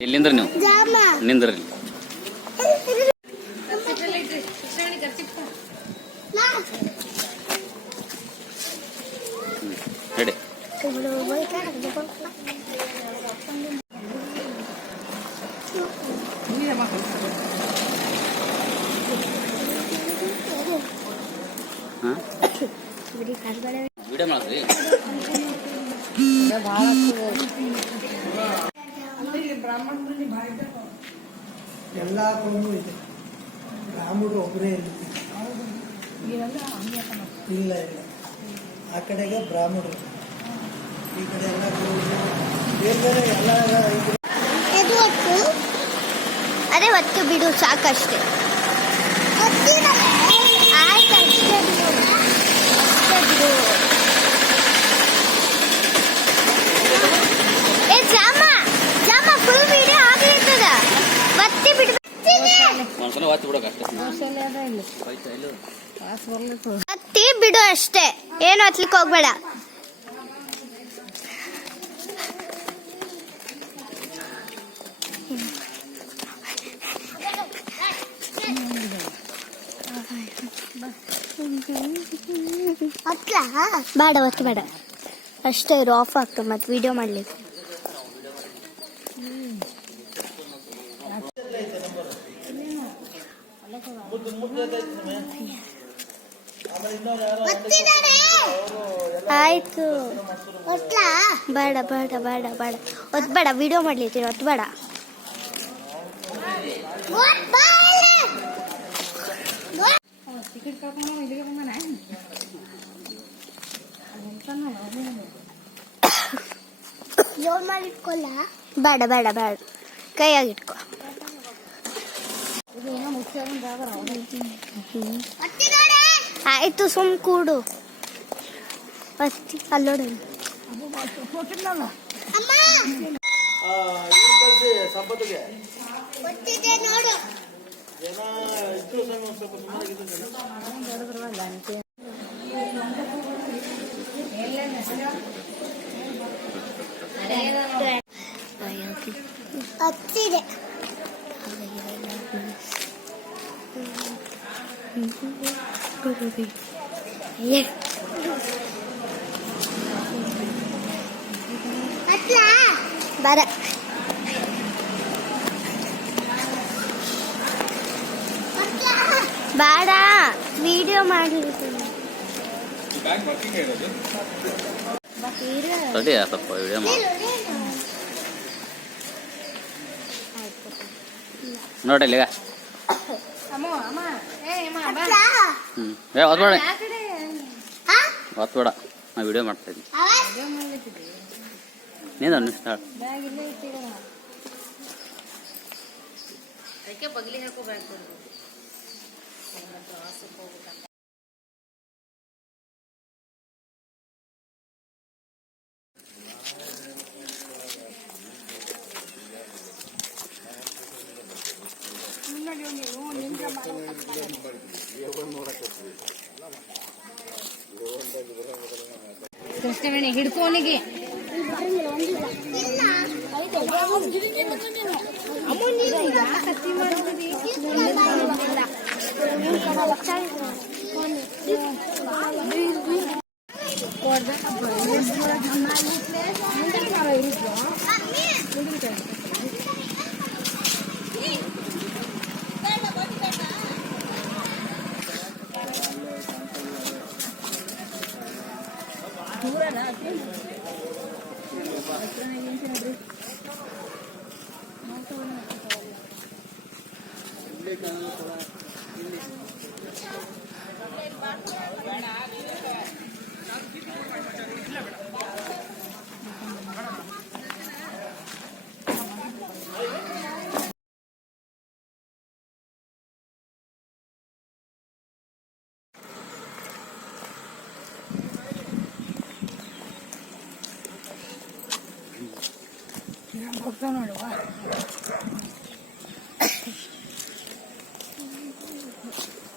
ಇಲ್ಲಿಂದ್ರ ನೀವು ನಿಂದ್ರಿ ಹೇಳಿ ವಿಡಿಯೋ ಮಾಡ್ರಿ ಎಲ್ಲ ಇದೆ ರಾಮುಡು ಒಬ್ಬರೇ ಇಲ್ಲ ಆ ಕಡೆಗೆ ಬ್ರಾಹ್ಮಣರು ಈ ಕಡೆ ಎಲ್ಲ ಬೇರೆ ಬೇರೆ ಎಲ್ಲ ಅದೇ ಒತ್ತು ಬಿಡು ಸಾಕಷ್ಟೇ ಹತ್ತಿ ಬಿಡು ಅಷ್ಟೇ, ಏನು ಹತ್ಲಿಕ್ಕೆ ಹೋಗ್ಬೇಡ. ಬೇಡ ಒತ್ತು ಬೇಡ ಅಷ್ಟೇ ಇರು, ಆಫ್ ಆಗ್ತದೆ ಮತ್ತೆ ವಿಡಿಯೋ ಮಾಡ್ಲಿಕ್ಕೆ. ಆಯ್ತು ಬೇಡ ಬೇಡ ಬೇಡ ಬೇಡ ಒತ್ಬೇಡ, ವಿಡಿಯೋ ಮಾಡ್ಲಿತ್ತೀನಿ, ಒತ್ಬೇಡ. ಮಾಡಿಟ್ಕೊಲ್ಲ, ಬೇಡ ಬೇಡ ಬೇಡ, ಕೈಯಾಗಿಟ್ಕೊ. ಆಯ್ತು ಸುಮ್ ಕೂಡು. ಅಲ್ಲೋಡ ಹತ್ತಿದೆ ಬರ ಬೇಡ, ವಿಡಿಯೋ ಮಾಡಿರ್ತೀನಿ. ಸ್ವಲ್ಪ ವಿಡಿಯೋ ಮಾಡಿ ನೋಡಲ್ಲಿ ಒತ್ಬೇಡ, ನಾ ವಿಡಿಯೋ ಮಾಡ್ತಾ ಇದ್ದೀನಿ. ನೀನು ಬಗ್ಲಿ ಹಾಕೋಬೇಕು. Krishnaveni ಹಿಡ್ಕೋನಿಗೆ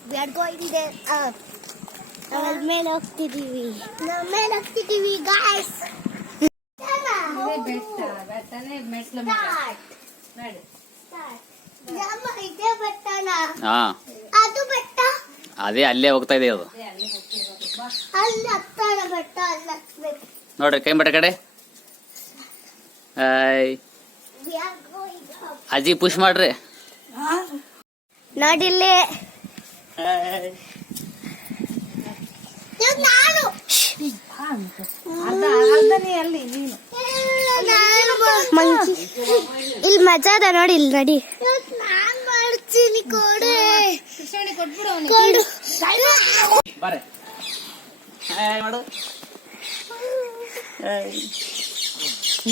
We are going there up. ನಾವು ಮೇಲೆ ಹೋಗ್ತಿದೀವಿ, ಗಾಯ್ಸ್. ಹಾ ಅದು ಬೆಟ್ಟ ಅದೇ ಅಲ್ಲೇ ಹೋಗ್ತಾ ಇದೆ ಅದು. ಅಲ್ಲಿ ಹತ್ತಾಳ ಬೆಟ್ಟ ಅಲ್ಲಿ ಹತ್ಬೇಕು. ನೋಡ್ರಿ ಕೈ ಬಟ್ಟ ಕಡೆ. ಹಾಯ್ ಅಜ್ಜಿ ಪುಷ್ ಮಾಡ್ರಿ. ನೋಡಿಲ್ಲಿ ನಾನು ಮಂಕಿ ಇಲ್ಲಿ ಮಜಾ ಅದ ನೋಡಿ. ಇಲ್ಲಿ ನಡಿ ನಾನ್ ಮಾಡ್ತೀನಿ ಕೊಡು ಬರ್ರಿ ಮಾಡು.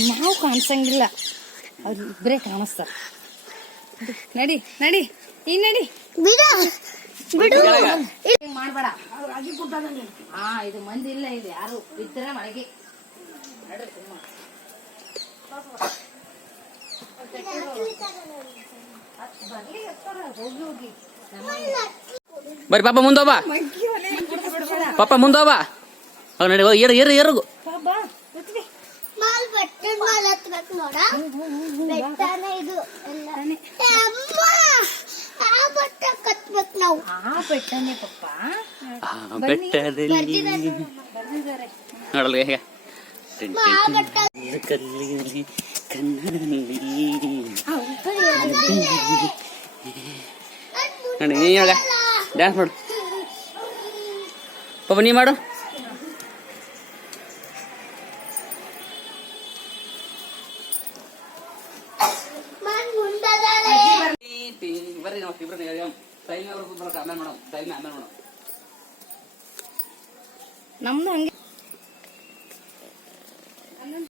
ನಾವು ಕಾಣಿಸಂಗಿಲ್ಲ, ಅವ್ರು ಇಬ್ಬರೇ ಕಾಣಿಸ್ತಾರ. ನಡಿ ನಡಿ ಈ ನಡಿ ಬಿಡು ಬಿಡು. ಹಿಂಗ್ ಮಾಡ್ಬೇಡ. ಹಾ ಇದು ಮಂದಿ ಇಲ್ಲ, ಇದು ಯಾರು ಇದ್ರೆ ಮಳೆಗೆ ನಡ್ರಿ ಸುಮ್ಮ. ಹೋಗಿ ಹೋಗಿ ಬರ್ರಿ ಪಾಪ ಮುಂದೋಬ, ಪಾಪ ಮುಂದೋಬ. ನಡಿ ಹೋಗಿ ಏರು ಏರು ಏರು. ಬಾ ಮಾಲ್ ಬೆಟ್ಟದ ಮೇಲೆ ಹತ್ಬೇಕು ನೋಡ. ಬೆಟ್ಟನೇ ಇದು ಎಲ್ಲ. ಅಮ್ಮ, ಆ ಬೆಟ್ಟ ಕತ್ಬೇಕು ನಾವು. ಆ ಬೆಟ್ಟನೇ ಪಪ್ಪ ಬೆಟ್ಟದಲ್ಲಿ ಬರ್ದಿದ್ದಾರೆ. ನೋಡಲ್ಲ ಹೇಗೆ ಆ ಬೆಟ್ಟ ಕಲ್ಲಿನಲ್ಲಿ ಕಣ್ಣಲ್ಲಿ ನೋಡಿ ನೀ ಹೇಳ ಡ್ಯಾನ್ಸ್ ಮಾಡು ಪಾಪ, ನೀ ಮಾಡು. ಬರ್ರಿ ನಾವು ಇಬ್ರು ಆಮೇಲೆ ಮಾಡೋಣ. ನಮ್ದು ಹಂಗೆ